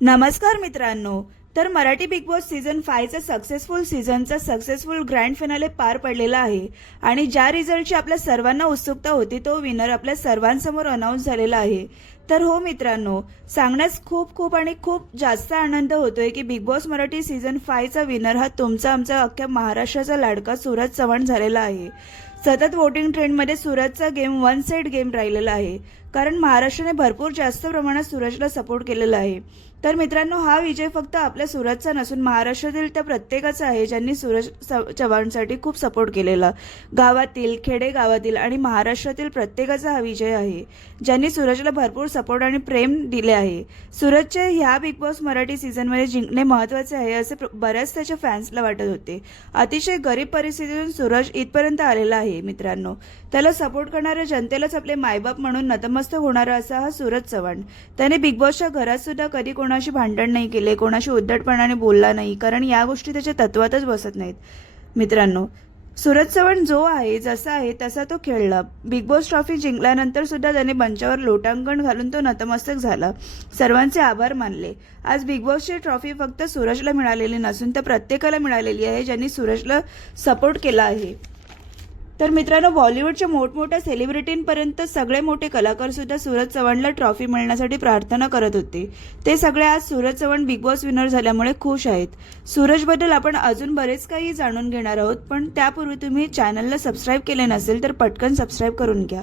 नमस्कार मित्रांनो तर मराठी बिग बॉस सीझन फायचं सक्सेसफुल सीझनचा सक्सेसफुल ग्रँड फिनाले पार पडलेला आहे आणि ज्या रिझल्टची आपल्या सर्वांना उत्सुकता होती तो विनर आपल्या सर्वांसमोर अनाऊन्स झालेला आहे. तर हो मित्रांनो सांगण्यास खूप खूप आणि खूप जास्त आनंद होतोय की बिग बॉस मराठी सीझन फायचा विनर हा तुमचा आमचा अख्ख्या महाराष्ट्राचा लाडका सूरज चव्हाण झालेला आहे. सतत वोटिंग ट्रेंडमध्ये सूरजचा गेम वन साइड गेम राहिलेला आहे. कारण महाराष्ट्राने भरपूर जास्त प्रमाणात सूरजला सपोर्ट केलेला आहे. तर मित्रांनो हा विजय फक्त आपल्या सूरजचा नसून महाराष्ट्रातील त्या प्रत्येकाचा आहे ज्यांनी सूरज च- चव्हाणसाठी खूप सपोर्ट केलेला. गावातील खेडेगावातील आणि महाराष्ट्रातील प्रत्येकाचा हा विजय आहे. ज्यांनी सूरजला भरपूर सपोर्ट आणि प्रेम दिले आहे. सूरजचे ह्या बिग बॉस मराठी सीझनमध्ये जिंकणे महत्त्वाचे आहे असे बऱ्याच त्याच्या फॅन्सला वाटत होते. अतिशय गरीब परिस्थितीतून सूरज इथपर्यंत आलेला आहे. मित्रांनो. त्याला सपोर्ट करणाऱ्या जनतेलाच आपले मायबाप म्हणून नतमस्तक होणारा असा हा सूरज चव्हाण. त्याने बिग बॉसच्या घरात सुद्धा कधी कोणाशी भांडण नाही केले कोणाशी उद्धटपणाने बोलला नाही कारण या गोष्टी त्याच्या तत्वातच बसत नाहीत. मित्रांनो सूरज चव्हाण जो आहे जसा आहे तसा तो खेळला. बिग बॉस ट्रॉफी जिंकल्यानंतर सुद्धा त्याने मंचावर लोटांगण घालून तो नतमस्तक झाला. सर्वांचे आभार मानले. आज बिग बॉसची ट्रॉफी फक्त सूरजला मिळालेली नसून तर प्रत्येकाला मिळालेली आहे ज्यांनी सूरजला सपोर्ट केला आहे. तर मित्रांनो बॉलिवूडच्या मोठमोठ्या सेलिब्रिटींपर्यंत सगळे मोठे कलाकार सुद्धा सूरज चव्हाणला ट्रॉफी मिळण्यासाठी प्रार्थना करत होते. ते सगळे आज Suraj Chavan Bigg Boss winner झाल्यामुळे खुश आहेत. सूरजबद्दल आपण अजून बरेच काही जाणून घेणार आहोत पण त्यापूर्वी तुम्ही चॅनलला सबस्क्राईब केले नसेल तर पटकन सबस्क्राईब करून घ्या.